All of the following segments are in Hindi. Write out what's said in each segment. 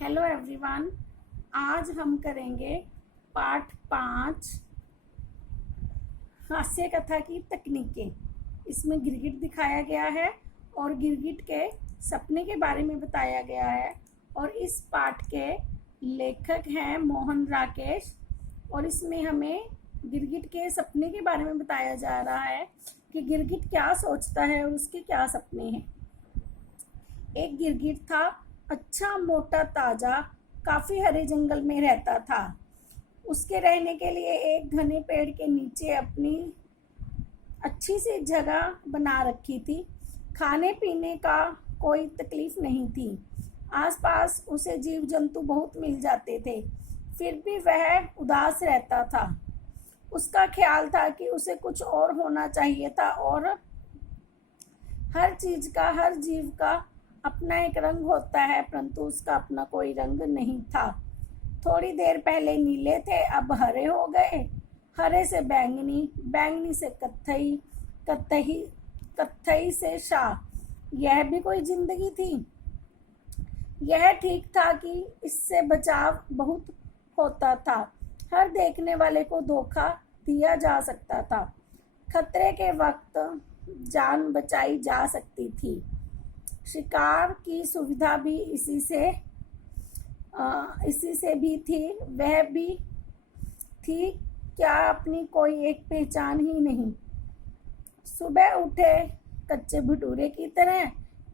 Hello everyone. आज हम करेंगे पार्ट 5 हास्य कथा की तकनीकें। इसमें गिरगिट दिखाया गया है और गिरगिट के सपने के बारे में बताया गया है। और इस पाठ के लेखक हैं मोहन राकेश। और इसमें हमें गिरगिट के सपने के बारे में बताया जा रहा है कि गिरगिट क्या सोचता है और उसके क्या सपने हैं। एक गिरगिट था, अच्छा मोटा ताजा, काफी हरे जंगल में रहता था। उसके रहने के लिए एक घने पेड़ के नीचे अपनी अच्छी सी जगह बना रखी थी। खाने पीने का कोई तकलीफ नहीं थी। आसपास उसे जीव जंतु बहुत मिल जाते थे, फिर भी वह उदास रहता था। उसका ख्याल था कि उसे कुछ और होना चाहिए था और हर चीज का, हर जीव का अपना एक रंग होता है, परंतु उसका अपना कोई रंग नहीं था। थोड़ी देर पहले नीले थे, अब हरे हो गए। हरे से बैंगनी, बैंगनी से कत्थई, कत्थई कत्थई से शाह। यह भी कोई जिंदगी थी। यह ठीक था कि इससे बचाव बहुत होता था। हर देखने वाले को धोखा दिया जा सकता था। खतरे के वक्त जान बचाई जा सकती थी। शिकार की सुविधा भी इसी से भी थी। वह भी थी क्या अपनी कोई एक पहचान ही नहीं। सुबह उठे कच्चे भटूरे की तरह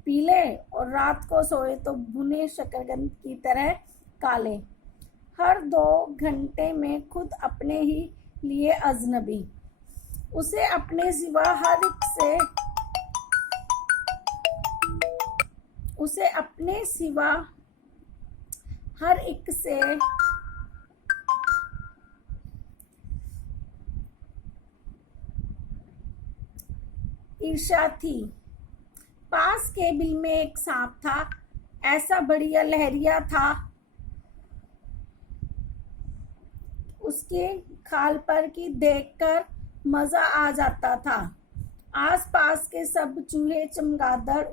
पीले और रात को सोए तो भुने शकरकंद की तरह काले। हर 2 घंटे में खुद अपने ही लिए अजनबी। उसे अपने सिवा हर एक से ईर्ष्या थी। पास के बिल में एक सांप था, ऐसा बढ़िया लहरिया था। उसके खाल पर की देखकर मजा आ जाता था। आसपास के सब चूहे चमगादड़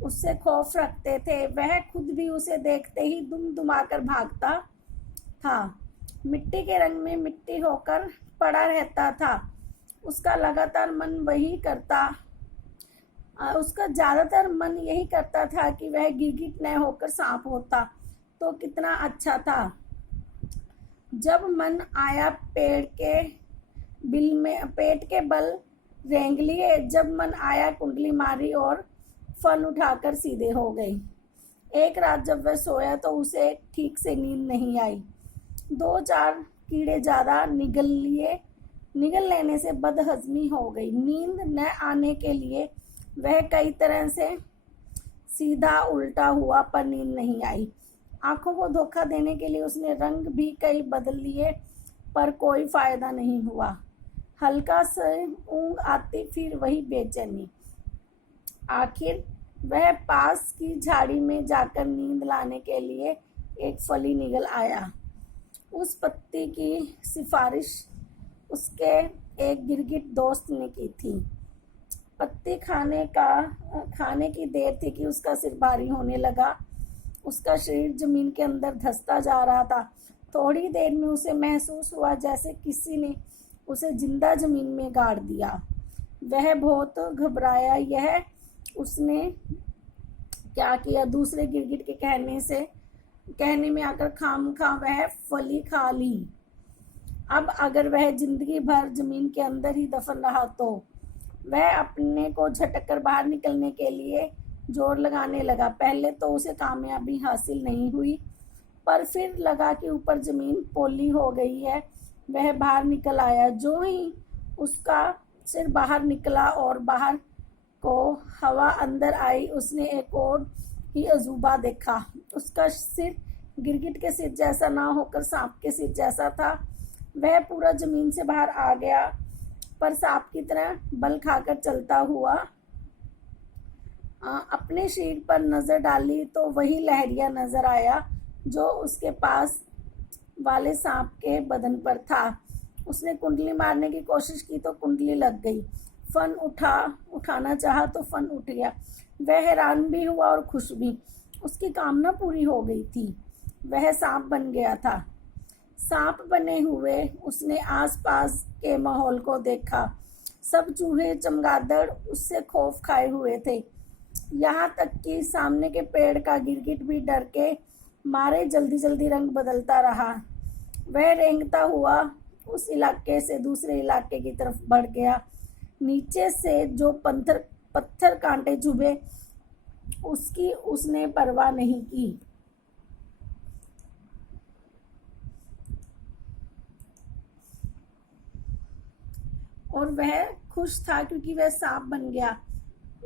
उससे खौफ रखते थे। वह खुद भी उसे देखते ही दुमदुमाकर भागता था। मिट्टी के रंग में मिट्टी होकर पड़ा रहता था। उसका ज्यादातर मन यही करता था कि वह गिरगिट न होकर सांप होता तो कितना अच्छा था। जब मन आया पेट के बल रेंग लिए। जब मन आया कुंडली मारी और फन उठाकर सीधे हो गई। एक रात जब वह सोया तो उसे ठीक से नींद नहीं आई। 2-4 कीड़े ज्यादा निगल लेने से बदहजमी हो गई। नींद न आने के लिए वह कई तरह से सीधा उल्टा हुआ, पर नींद नहीं आई। आंखों को धोखा देने के लिए उसने रंग भी कई बदल लिए, पर कोई फायदा नहीं हुआ। हल्का से ऊंघ आती, फिर वही बेचैनी। आखिर वह पास की झाड़ी में जाकर नींद लाने के लिए एक फली निगल आया। उस पत्ती की सिफारिश उसके एक गिरगिट दोस्त ने की थी। पत्ती खाने की देर थी कि उसका सिर भारी होने लगा। उसका शरीर जमीन के अंदर धंसता जा रहा था। थोड़ी देर में उसे महसूस हुआ जैसे किसी ने उसे जिंदा जमीन में गाड़ दिया। वह बहुत घबराया। यह उसने क्या किया, दूसरे गिरगिट के कहने में आकर खामखा वह फली खा ली। अब अगर वह जिंदगी भर जमीन के अंदर ही दफन रहा तो वह अपने को झटक कर बाहर निकलने के लिए जोर लगाने लगा। पहले तो उसे कामयाबी हासिल नहीं हुई, पर फिर लगा कि ऊपर जमीन पोली हो गई है। वह बाहर निकल आया। जो ही उसका सिर बाहर निकला और बाहर को हवा अंदर आई, उसने एक और ही अजूबा देखा। उसका सिर गिरगिट के सिर जैसा ना होकर सांप के सिर जैसा था। वह पूरा जमीन से बाहर आ गया, पर सांप की तरह बल खाकर चलता हुआ अपने शरीर पर नजर डाली तो वही लहरिया नजर आया जो उसके पास वाले सांप के बदन पर था। उसने कुंडली मारने की कोशिश की तो कुंडली लग गई। फन उठाना चाहा तो फन उठ गया। वह हैरान भी हुआ और खुश भी। उसकी कामना पूरी हो गई थी, वह सांप बन गया था। सांप बने हुए उसने आसपास के माहौल को देखा। सब चूहे चमगादड़ उससे खौफ खाए हुए थे। यहाँ तक कि सामने के पेड़ का गिरगिट भी डर के मारे जल्दी जल्दी रंग बदलता रहा। वह रेंगता हुआ उस इलाके से दूसरे इलाके की तरफ बढ़ गया। नीचे से जो पत्थर कांटे चुभे उसकी उसने परवाह नहीं की। और वह खुश था क्योंकि वह सांप बन गया।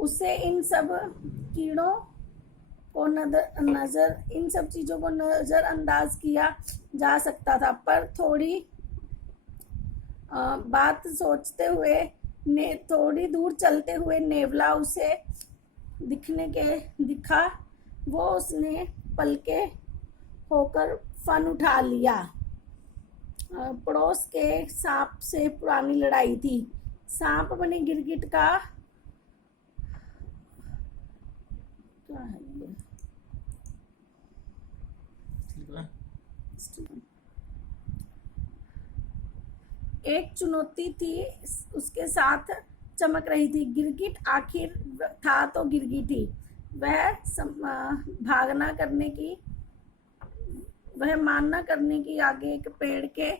उसे इन सब कीड़ों को इन सब चीज़ों को नज़रअंदाज किया जा सकता था, पर थोड़ी बात सोचते हुए थोड़ी दूर चलते हुए नेवला उसे दिखा। वो उसने पलके होकर फन उठा लिया। पड़ोस के सांप से पुरानी लड़ाई थी। सांप बने गिरगिट का क्या है ये? एक चुनौती थी उसके साथ चमक रही थी। गिरगिट आखिर था तो गिरगिट ही। वह मानना करने की आगे एक पेड़ के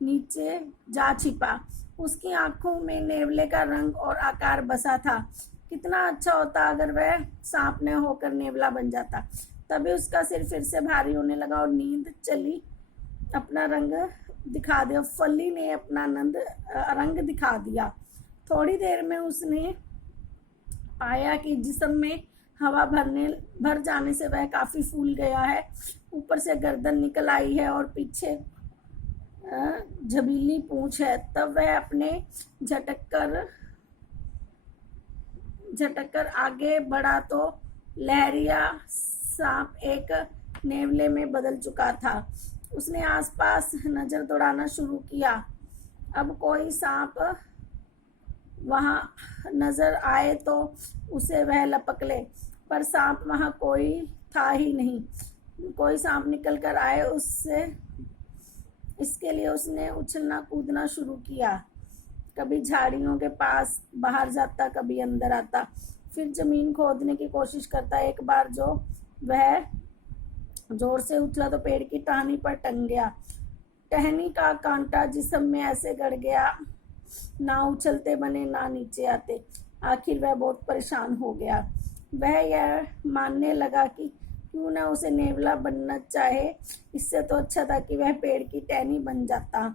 नीचे जा छिपा। उसकी आंखों में नेवले का रंग और आकार बसा था। कितना अच्छा होता अगर वह सांप न होकर नेवला बन जाता। तभी उसका सिर फिर से भारी होने लगा और नींद चली अपना रंग दिखा दिया। फली ने अपना रंग दिखा दिया। थोड़ी देर में उसने पाया कि जिस्म में हवा भर जाने से वह काफी फूल गया है। ऊपर से गर्दन निकल आई है और पीछे झबीली पूंछ है। तब वह अपने झटक कर आगे बढ़ा तो लहरिया सांप एक नेवले में बदल चुका था। उसने आसपास नजर दौड़ाना शुरू किया। अब कोई सांप वहां नजर आए तो उसे वह लपक ले, पर सांप वहां कोई था ही नहीं। कोई सांप निकल कर आए इसके लिए उसने उछलना कूदना शुरू किया। कभी झाड़ियों के पास बाहर जाता, कभी अंदर आता, फिर जमीन खोदने की कोशिश करता। एक बार जो वह जोर से उछला तो पेड़ की टहनी पर टंग गया। टहनी का कांटा जिस्म में ऐसे गड़ गया, ना उछलते बने ना नीचे आते। आखिर वह बहुत परेशान हो गया। वह यह मानने लगा कि क्यों ना उसे नेवला बनना चाहे, इससे तो अच्छा था कि वह पेड़ की टहनी बन जाता।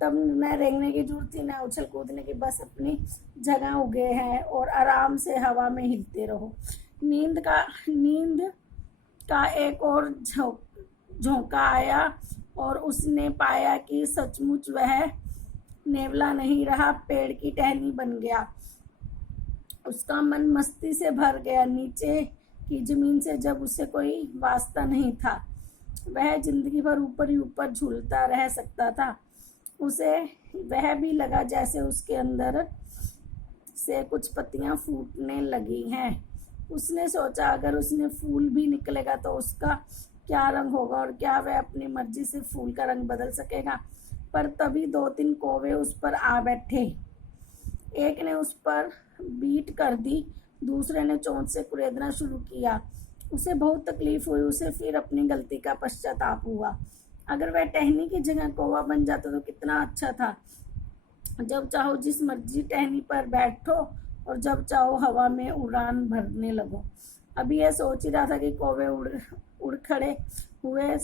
तब न रेंगने की जरूरत थी, न उछल कूदने की, बस अपनी जगह उगे हैं और आराम से हवा में हिलते रहो। नींद का एक और झोंका आया और उसने पाया कि सचमुच वह नेवला नहीं रहा, पेड़ की टहनी बन गया। उसका मन मस्ती से भर गया। नीचे की जमीन से जब उसे कोई वास्ता नहीं था, वह जिंदगी भर ऊपर ही ऊपर झूलता रह सकता था। उसे वह भी लगा जैसे उसके अंदर से कुछ पत्तियां फूटने लगी हैं। उसने सोचा अगर उसने फूल भी निकलेगा तो उसका क्या रंग होगा और क्या वह अपनी मर्जी से फूल का रंग बदल सकेगा। पर तभी 2-3 कौवे उस पर आ बैठे। एक ने उस पर बीट कर दी, दूसरे ने चोंच से कुरेदना शुरू किया। उसे बहुत तकलीफ हुई। उसे फिर अपनी गलती का पश्चाताप हुआ। अगर वह टहनी की जगह कौवा बन जाता तो कितना अच्छा था। जब चाहो जिस मर्जी टहनी पर बैठो और जब चाहो हवा में उड़ान भरने लगो। अभी यह सोच ही रहा था कि कौवे उड़ खड़े हुए,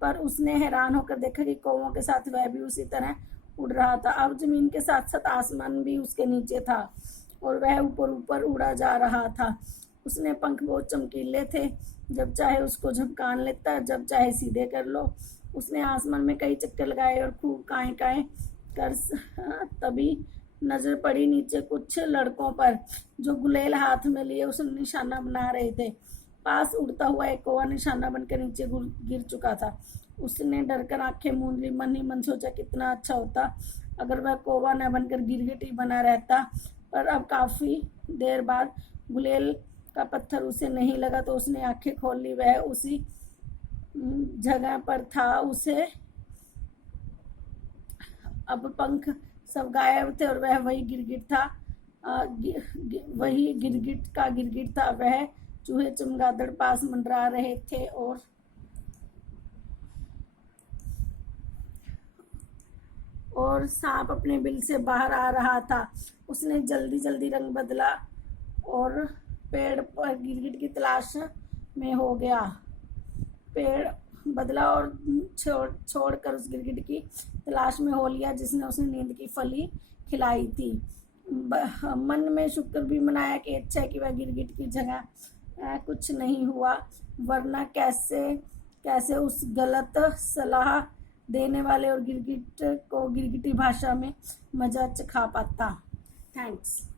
पर उसने हैरान होकर देखा कि कौवों के साथ वह भी उसी तरह उड़ रहा था। अब जमीन के साथ साथ आसमान भी उसके नीचे था और वह ऊपर ऊपर उड़ा जा रहा था। उसने पंख बहुत चमकीले थे, जब चाहे उसको झपकान लेता, जब चाहे सीधे कर लो। उसने आसमान में कई चक्कर लगाए और खूब काएं काएं कर तभी नजर पड़ी नीचे कुछ लड़कों पर, जो गुलेल हाथ में लिए उसे निशाना बना रहे थे। पास उड़ता हुआ एक कौवा निशाना बनकर नीचे गिर चुका था। उसने डरकर आंखें मूंद ली। मन ही मन सोचा कितना अच्छा होता अगर वह कौवा न बनकर गिरगिट ही बना रहता। पर अब काफी देर बाद गुलेल का पत्थर उसे नहीं लगा तो उसने आंखें खोल ली। वह उसी जगह पर था। उसे अब पंख सब गायब थे और वह वही गिरगिट था। वही गिरगिट का गिरगिट था। वह चूहे चमगादड़ पास मंडरा रहे थे और सांप अपने बिल से बाहर आ रहा था। उसने जल्दी जल्दी रंग बदला और पेड़ पर गिरगिट की तलाश में हो गया। पेड़ बदला और छोड़कर उस गिरगिट की तलाश में हो लिया जिसने उसे नींद की फली खिलाई थी। मन में शुक्र भी मनाया कि अच्छा है कि वह गिरगिट की जगह कुछ नहीं हुआ, वरना कैसे उस गलत सलाह देने वाले और गिरगिट को गिरगिटी भाषा में मजा चखा पाता। थैंक्स।